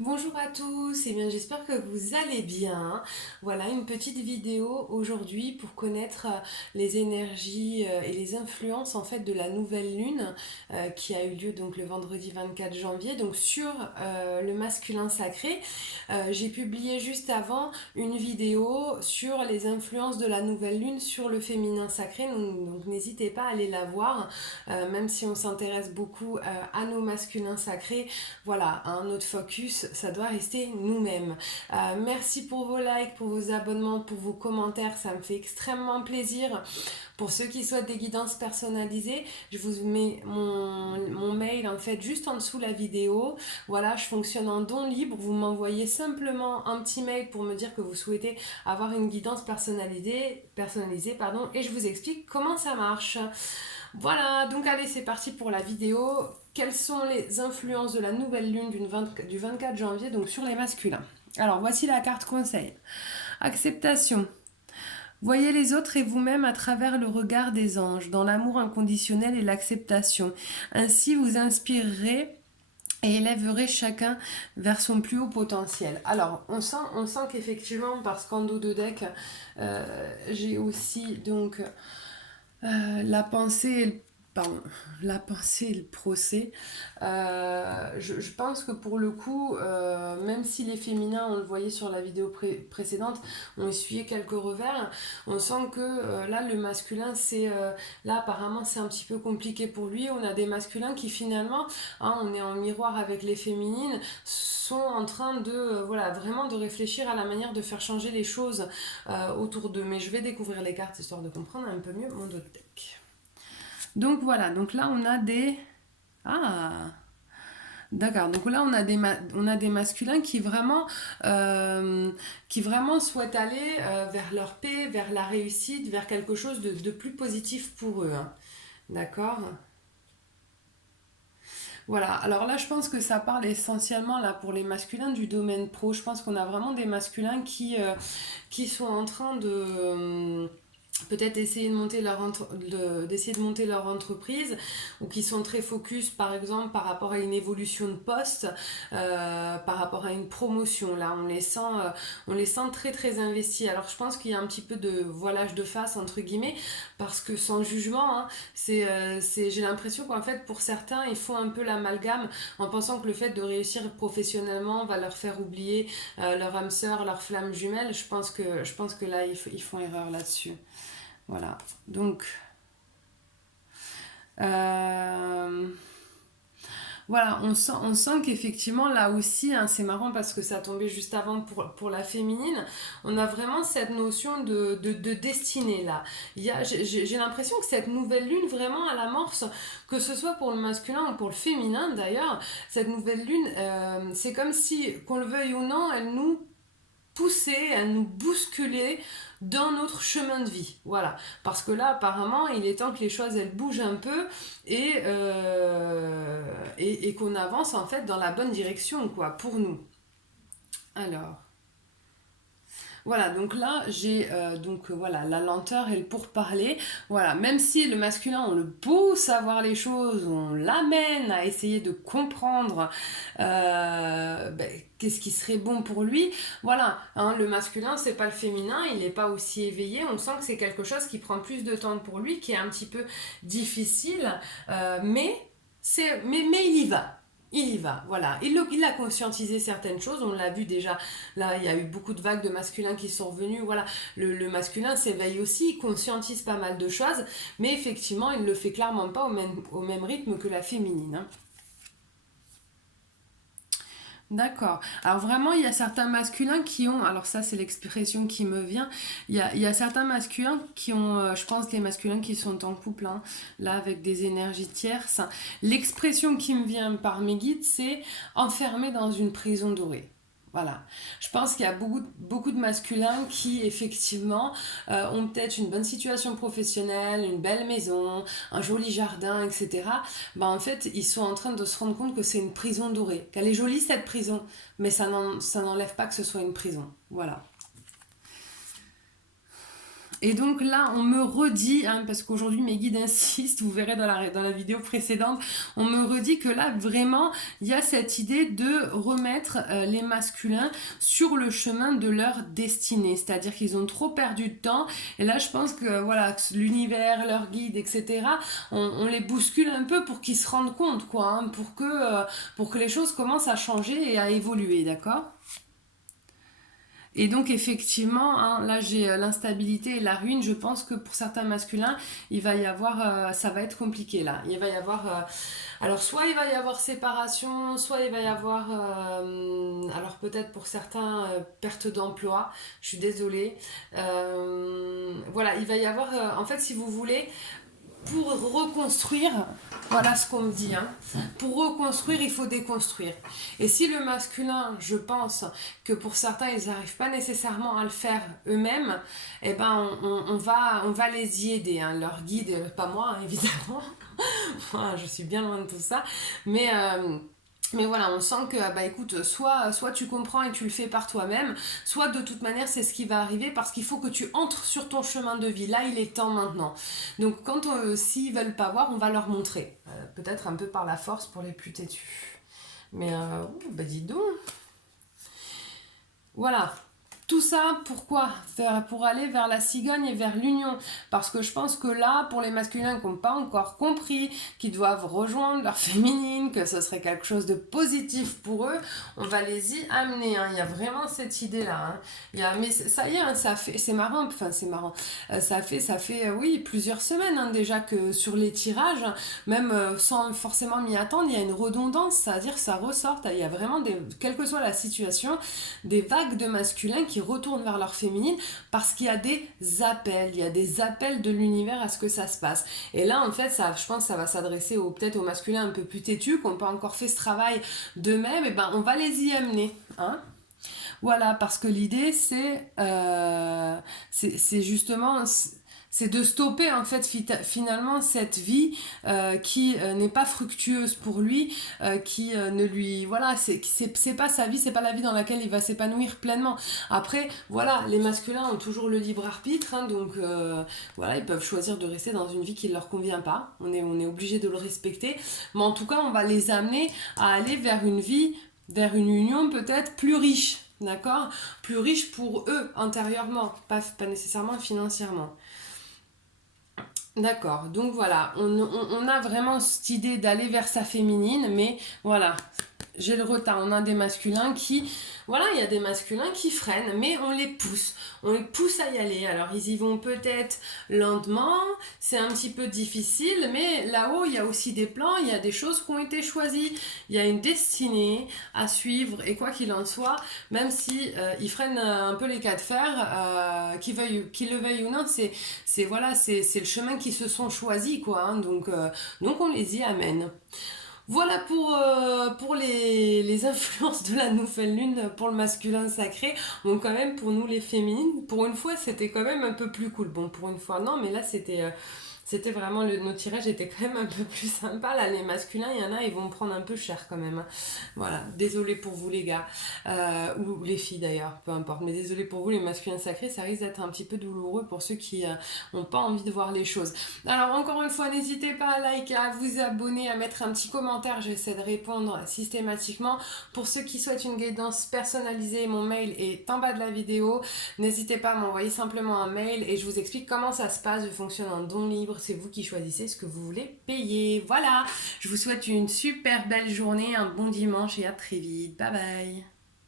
Bonjour à tous, et bien j'espère que vous allez bien. Voilà une petite vidéo aujourd'hui pour connaître les énergies et les influences en fait de la nouvelle lune qui a eu lieu donc le vendredi 24 janvier donc sur le masculin sacré. J'ai publié juste avant une vidéo sur les influences de la nouvelle lune sur le féminin sacré, donc n'hésitez pas à aller la voir, même si on s'intéresse beaucoup à nos masculins sacrés. Voilà, notre focus, ça doit rester nous-mêmes. Merci pour vos likes, pour vos abonnements, pour vos commentaires, ça me fait extrêmement plaisir. Pour ceux qui souhaitent des guidances personnalisées, je vous mets mon mail en fait juste en dessous la vidéo. Voilà, je fonctionne en don libre. Vous m'envoyez simplement un petit mail pour me dire que vous souhaitez avoir une guidance personnalisée pardon, et je vous explique comment ça marche. Voilà, donc allez, c'est parti pour la vidéo. Quelles sont les influences de la nouvelle lune du 24 janvier donc sur les masculins? Alors voici la carte conseil. Acceptation. Voyez les autres et vous-même à travers le regard des anges, dans l'amour inconditionnel et l'acceptation. Ainsi vous inspirerez et élèverez chacun vers son plus haut potentiel. Alors, on sent qu'effectivement, parce qu'en dos de deck, j'ai aussi donc la pensée et le pardon, la pensée et le procès. Je pense que pour le coup, même si les féminins, on le voyait sur la vidéo précédente, ont essuyé quelques revers, on sent que là, le masculin, là apparemment, c'est un petit peu compliqué pour lui. On a des masculins qui finalement, hein, on est en miroir avec les féminines, sont en train de, voilà, vraiment de réfléchir à la manière de faire changer les choses autour d'eux. Mais je vais découvrir les cartes histoire de comprendre un peu mieux mon deck. Donc voilà, donc là on a des... Ah, d'accord, donc là on a des masculins qui vraiment souhaitent aller vers leur paix, vers la réussite, vers quelque chose de plus positif pour eux, hein. D'accord. Voilà, alors là je pense que ça parle essentiellement là pour les masculins du domaine pro. Je pense qu'on a vraiment des masculins qui sont en train de peut-être essayer d'essayer de monter leur entreprise, ou qui sont très focus par exemple par rapport à une évolution de poste, par rapport à une promotion. Là on les sent très très investis. Alors je pense qu'il y a un petit peu de voilage de face entre guillemets, parce que sans jugement, hein, j'ai l'impression qu'en fait pour certains ils font un peu l'amalgame en pensant que le fait de réussir professionnellement va leur faire oublier leur âme sœur, leur flamme jumelle. Je pense que là ils font erreur là-dessus. Voilà. Donc, euh, voilà, on sent qu'effectivement, là aussi, hein, c'est marrant parce que ça tombait juste avant pour la féminine, on a vraiment cette notion de destinée, là. J'ai l'impression que cette nouvelle lune, vraiment à l'amorce, que ce soit pour le masculin ou pour le féminin d'ailleurs, cette nouvelle lune, c'est comme si, qu'on le veuille ou non, elle nous pousser, à nous bousculer dans notre chemin de vie. Voilà. Parce que là, apparemment, il est temps que les choses, elles bougent un peu et qu'on avance, en fait, dans la bonne direction, quoi, pour nous. Alors, voilà, donc là, j'ai voilà, la lenteur et le pourparler. Voilà, même si le masculin, on le pousse à voir les choses, on l'amène à essayer de comprendre qu'est-ce qui serait bon pour lui. Voilà, hein, le masculin, c'est pas le féminin, il n'est pas aussi éveillé. On sent que c'est quelque chose qui prend plus de temps pour lui, qui est un petit peu difficile, mais il y va. Il y va, voilà. Il a conscientisé certaines choses, on l'a vu déjà. Là, il y a eu beaucoup de vagues de masculins qui sont revenus. Voilà, masculin s'éveille aussi, il conscientise pas mal de choses, mais effectivement, il ne le fait clairement pas au même rythme que la féminine, hein. D'accord. Alors vraiment, il y a certains masculins qui ont, alors ça c'est l'expression qui me vient, il y a certains masculins qui ont, je pense les masculins qui sont en couple, hein, là avec des énergies tierces, l'expression qui me vient par mes guides, c'est enfermé dans une prison dorée. Voilà. Je pense qu'il y a beaucoup de masculins qui, effectivement, ont peut-être une bonne situation professionnelle, une belle maison, un joli jardin, etc. Bah, en fait, ils sont en train de se rendre compte que c'est une prison dorée, qu'elle est jolie cette prison, mais ça n'enlève pas que ce soit une prison. Voilà. Et donc là, on me redit, hein, parce qu'aujourd'hui mes guides insistent, vous verrez dans la vidéo précédente, on me redit que là, vraiment, il y a cette idée de remettre les masculins sur le chemin de leur destinée. C'est-à-dire qu'ils ont trop perdu de temps. Et là, je pense que voilà, l'univers, leur guide, etc., on les bouscule un peu pour qu'ils se rendent compte, quoi, hein, pour que les choses commencent à changer et à évoluer, d'accord? Et donc effectivement, hein, là j'ai l'instabilité et la ruine. Je pense que pour certains masculins, il va y avoir, ça va être compliqué là. Il va y avoir, alors soit il va y avoir séparation, soit il va y avoir, alors peut-être pour certains perte d'emploi. Je suis désolée. Voilà, il va y avoir, en fait, si vous voulez, pour reconstruire, voilà ce qu'on me dit, hein. Pour reconstruire, il faut déconstruire. Et si le masculin, je pense que pour certains, ils n'arrivent pas nécessairement à le faire eux-mêmes, eh ben on va les y aider, hein. Leur guide, pas moi, hein, évidemment. Moi, je suis bien loin de tout ça. Mais, mais voilà, on sent que, bah écoute, soit tu comprends et tu le fais par toi-même, soit de toute manière c'est ce qui va arriver parce qu'il faut que tu entres sur ton chemin de vie. Là, il est temps maintenant. Donc, s'ils veulent pas voir, on va leur montrer. Peut-être un peu par la force pour les plus têtus. Mais, bah dis donc. Voilà. Tout ça, pourquoi? Pour aller vers la cigogne et vers l'union. Parce que je pense que là, pour les masculins qui n'ont pas encore compris, qui doivent rejoindre leur féminine, que ce serait quelque chose de positif pour eux, on va les y amener, hein. Il y a vraiment cette idée-là, hein. Mais ça y est, hein, c'est marrant, enfin c'est marrant. Ça fait oui, plusieurs semaines, hein, déjà que sur les tirages, même sans forcément m'y attendre, il y a une redondance, c'est-à-dire que ça ressort. Il y a vraiment, quelle que soit la situation, des vagues de masculins qui retournent vers leur féminine parce qu'il y a il y a des appels de l'univers à ce que ça se passe. Et là, en fait, je pense que ça va s'adresser peut-être aux masculins un peu plus têtus, qui n'ont pas encore fait ce travail d'eux-mêmes, et ben on va les y amener, hein. Voilà, parce que l'idée, c'est justement, c'est de stopper en fait finalement cette vie qui n'est pas fructueuse pour lui, qui ne lui, voilà, c'est pas sa vie, c'est pas la vie dans laquelle il va s'épanouir pleinement. Après, voilà, les masculins ont toujours le libre arbitre, hein, donc voilà, ils peuvent choisir de rester dans une vie qui ne leur convient pas. On est obligé de le respecter, mais en tout cas, on va les amener à aller vers une vie, vers une union peut-être plus riche. D'accord? Plus riche pour eux intérieurement, pas nécessairement financièrement. D'accord, donc voilà, on a vraiment cette idée d'aller vers sa féminine, mais voilà, j'ai le retard. On a des masculins qui, voilà, il y a des masculins qui freinent, mais on les pousse à y aller. Alors ils y vont peut-être lentement, c'est un petit peu difficile, mais là-haut il y a aussi des plans, il y a des choses qui ont été choisies, il y a une destinée à suivre, et quoi qu'il en soit, même si ils freinent un peu les cas de fer, qu'ils le veuillent ou non, c'est le chemin qu'ils se sont choisis, quoi, hein. Donc on les y amène. Voilà pour les influences de la nouvelle lune pour le masculin sacré. Bon, quand même, pour nous les féminines, pour une fois, c'était quand même un peu plus cool. Bon, pour une fois, non, mais là, c'était vraiment, nos tirages étaient quand même un peu plus sympas. Là, les masculins, il y en a, ils vont me prendre un peu cher quand même, hein. Voilà, désolé pour vous les gars, ou les filles d'ailleurs, peu importe. Mais désolé pour vous les masculins sacrés, ça risque d'être un petit peu douloureux pour ceux qui n'ont pas envie de voir les choses. Alors encore une fois, n'hésitez pas à liker, à vous abonner, à mettre un petit commentaire, j'essaie de répondre systématiquement. Pour ceux qui souhaitent une guidance personnalisée, mon mail est en bas de la vidéo. N'hésitez pas à m'envoyer simplement un mail et je vous explique comment ça se passe. Je fonctionne en don libre, c'est vous qui choisissez ce que vous voulez payer. Voilà, je vous souhaite une super belle journée, un bon dimanche et à très vite. Bye bye.